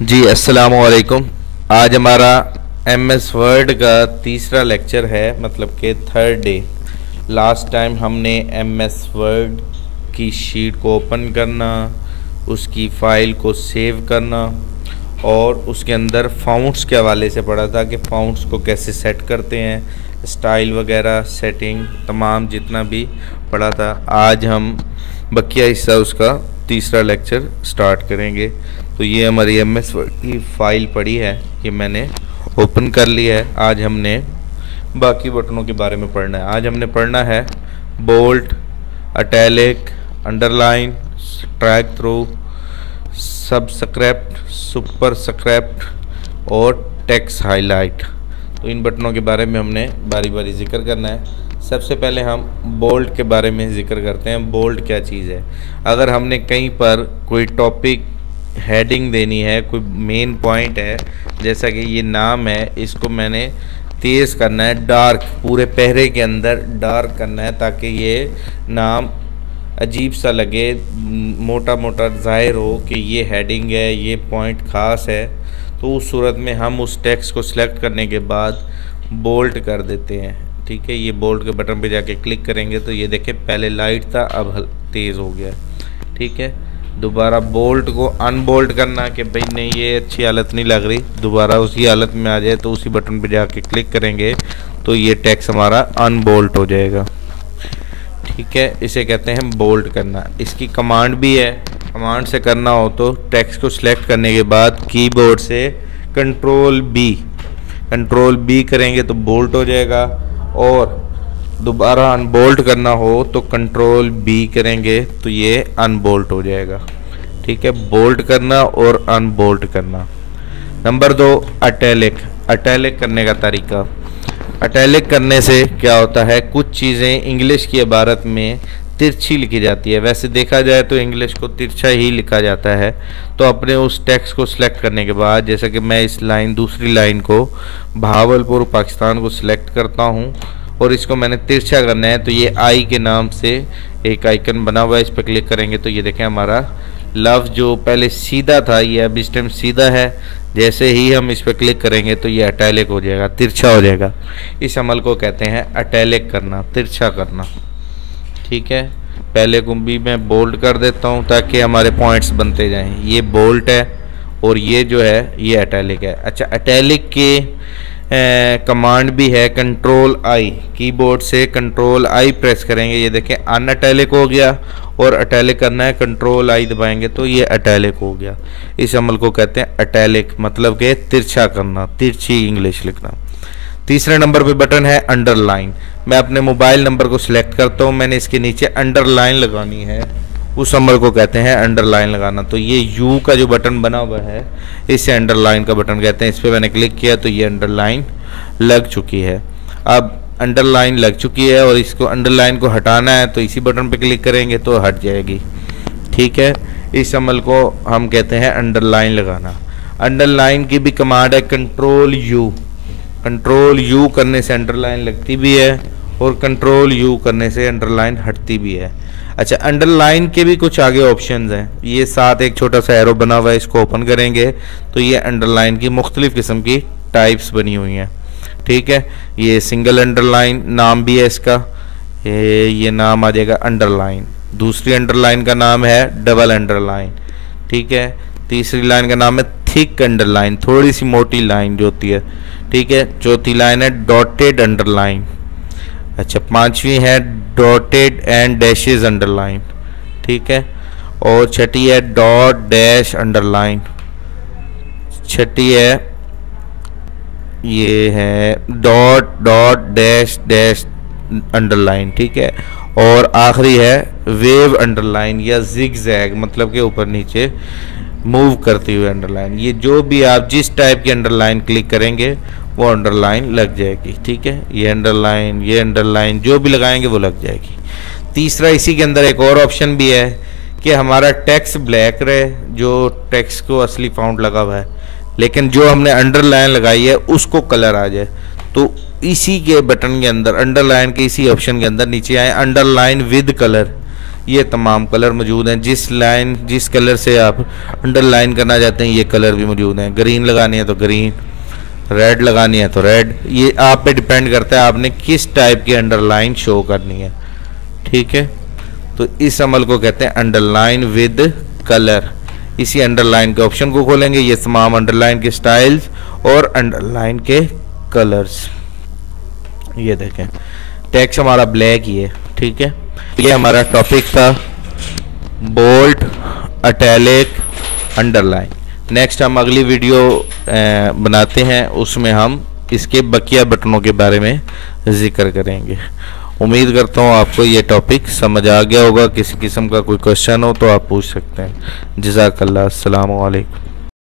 जी अस्सलाम वालेकुम। आज हमारा एमएस वर्ड का तीसरा लेक्चर है, मतलब कि थर्ड डे। लास्ट टाइम हमने एमएस वर्ड की शीट को ओपन करना, उसकी फ़ाइल को सेव करना और उसके अंदर फ़ॉन्ट्स के हवाले से पढ़ा था कि फ़ॉन्ट्स को कैसे सेट करते हैं, स्टाइल वगैरह सेटिंग तमाम जितना भी पढ़ा था। आज हम बकिया हिस्सा उसका तीसरा लेक्चर स्टार्ट करेंगे। तो ये हमारी एमएस वर्ड की फ़ाइल पड़ी है, ये मैंने ओपन कर लिया है। आज हमने बाकी बटनों के बारे में पढ़ना है। आज हमने पढ़ना है bold, italic, underline, track through, subscript, superscript और टेक्स्ट हाईलाइट। तो इन बटनों के बारे में हमने बारी बारी जिक्र करना है। सबसे पहले हम बोल्ड के बारे में जिक्र करते हैं। बोल्ड क्या चीज़ है? अगर हमने कहीं पर कोई टॉपिक हेडिंग देनी है, कोई मेन पॉइंट है, जैसा कि ये नाम है, इसको मैंने तेज़ करना है, डार्क, पूरे पहरे के अंदर डार्क करना है ताकि ये नाम अजीब सा लगे, मोटा मोटा ज़ाहिर हो कि ये हेडिंग है, ये पॉइंट ख़ास है। तो उस सूरत में हम उस टेक्स्ट को सिलेक्ट करने के बाद बोल्ड कर देते हैं। ठीक है, ये बोल्ड के बटन पे जाके क्लिक करेंगे तो ये देखें पहले लाइट था, अब तेज़ हो गया। ठीक है, दोबारा बोल्ट को अनबोल्ट करना कि भाई नहीं ये अच्छी हालत नहीं लग रही, दोबारा उसी हालत में आ जाए तो उसी बटन पे जाके क्लिक करेंगे तो ये टेक्स्ट हमारा अनबोल्ट हो जाएगा। ठीक है, इसे कहते हैं बोल्ट करना। इसकी कमांड भी है। कमांड से करना हो तो टेक्स्ट को सिलेक्ट करने के बाद कीबोर्ड से कंट्रोल बी करेंगे तो बोल्ट हो जाएगा, और दोबारा अनबोल्ट करना हो तो कंट्रोल बी करेंगे तो ये अनबोल्ट हो जाएगा। ठीक है, बोल्ट करना और अनबोल्ट करना। नंबर 2, इटैलिक करने का तरीका। इटैलिक करने से क्या होता है, कुछ चीज़ें इंग्लिश की इबारत में तिरछी लिखी जाती है। वैसे देखा जाए तो इंग्लिश को तिरछा ही लिखा जाता है। तो अपने उस टेक्स्ट को सिलेक्ट करने के बाद, जैसा कि मैं इस दूसरी लाइन को भावलपुर पाकिस्तान को सिलेक्ट करता हूँ और इसको मैंने तिरछा करना है, तो ये आई के नाम से एक आइकन बना हुआ है, इस पर क्लिक करेंगे तो ये देखें हमारा लफ्ज़ जो पहले सीधा था ये अब इस टाइम सीधा है। जैसे ही हम इस पर क्लिक करेंगे तो ये इटैलिक हो जाएगा, तिरछा हो जाएगा। इस अमल को कहते हैं इटैलिक करना, तिरछा करना। ठीक है, पहले को भी मैं बोल्ड कर देता हूँ ताकि हमारे पॉइंट्स बनते जाएं। ये बोल्ड है और ये जो है ये इटैलिक है। अच्छा, इटैलिक के कमांड भी है कंट्रोल आई। कीबोर्ड से कंट्रोल आई प्रेस करेंगे, ये देखें अनइटैलिक हो गया, और इटैलिक करना है कंट्रोल आई दबाएंगे तो ये इटैलिक हो गया। इस अमल को कहते हैं इटैलिक, मतलब कि तिरछा करना, तिरछी इंग्लिश लिखना। तीसरे नंबर पे बटन है अंडरलाइन। मैं अपने मोबाइल नंबर को सिलेक्ट करता हूँ, मैंने इसके नीचे अंडरलाइन लगानी है, उस अमल को कहते हैं अंडरलाइन लगाना। तो ये यू का जो बटन बना हुआ है इसे अंडरलाइन का बटन कहते हैं। इस पर मैंने क्लिक किया तो ये अंडरलाइन लग चुकी है। अब अंडरलाइन लग चुकी है और इसको अंडरलाइन को हटाना है तो इसी बटन पे क्लिक करेंगे तो हट जाएगी। ठीक है, इस अमल को हम कहते हैं अंडरलाइन लगाना। अंडरलाइन की भी कमांड है कंट्रोल यू करने से अंडरलाइन लगती भी है और कंट्रोल यू करने से अंडरलाइन हटती भी है। अच्छा, अंडरलाइन के भी कुछ आगे ऑप्शंस हैं। ये साथ एक छोटा सा एरो बना हुआ है, इसको ओपन करेंगे तो ये अंडरलाइन की मुख्तलिफ किस्म की टाइप्स बनी हुई हैं। ठीक है, ये सिंगल अंडरलाइन नाम भी है इसका, ये नाम आ जाएगा अंडरलाइन। दूसरी अंडरलाइन का नाम है डबल अंडरलाइन। ठीक है, तीसरी लाइन का नाम है थिक अंडरलाइन, थोड़ी सी मोटी लाइन जो होती है। ठीक है, चौथी लाइन है डॉटेड अंडरलाइन। अच्छा, पांचवी है डॉटेड एंड डैशेज अंडरलाइन। ठीक है, और छठी है डॉट डैश अंडरलाइन। छठी है ये है डॉट डैश डैश अंडरलाइन। ठीक है, और आखिरी है वेव अंडरलाइन या जिग जैग, मतलब कि ऊपर नीचे मूव करती हुई अंडरलाइन। ये जो भी आप जिस टाइप की अंडरलाइन क्लिक करेंगे वो अंडरलाइन लग जाएगी। ठीक है, ये अंडरलाइन जो भी लगाएंगे वो लग जाएगी। तीसरा, इसी के अंदर एक और ऑप्शन भी है कि हमारा टेक्स्ट ब्लैक रहे, जो टेक्स्ट को असली फाउंट लगा हुआ है, लेकिन जो हमने अंडरलाइन लगाई है उसको कलर आ जाए। तो इसी के बटन के अंदर अंडरलाइन के इसी ऑप्शन के अंदर नीचे आए अंडरलाइन विद कलर, ये तमाम कलर मौजूद हैं। जिस कलर से आप अंडरलाइन करना चाहते हैं ये कलर भी मौजूद हैं। ग्रीन लगानी है तो ग्रीन, रेड लगानी है तो रेड। ये आप पे डिपेंड करता है आपने किस टाइप की अंडरलाइन शो करनी है। ठीक है, तो इस अमल को कहते हैं अंडरलाइन विद कलर। इसी अंडरलाइन के ऑप्शन को खोलेंगे, ये तमाम अंडरलाइन के स्टाइल्स और अंडरलाइन के कलर्स। ये देखें टेक्स्ट हमारा ब्लैक ही है। ठीक है, ये हमारा टॉपिक था बोल्ड, इटैलिक, अंडरलाइन। नेक्स्ट हम अगली वीडियो बनाते हैं, उसमें हम इसके बकिया बटनों के बारे में जिक्र करेंगे। उम्मीद करता हूँ आपको ये टॉपिक समझ आ गया होगा। किसी किस्म का कोई क्वेश्चन हो तो आप पूछ सकते हैं। जज़ाकल्लाह, अस्सलामु अलैकुम।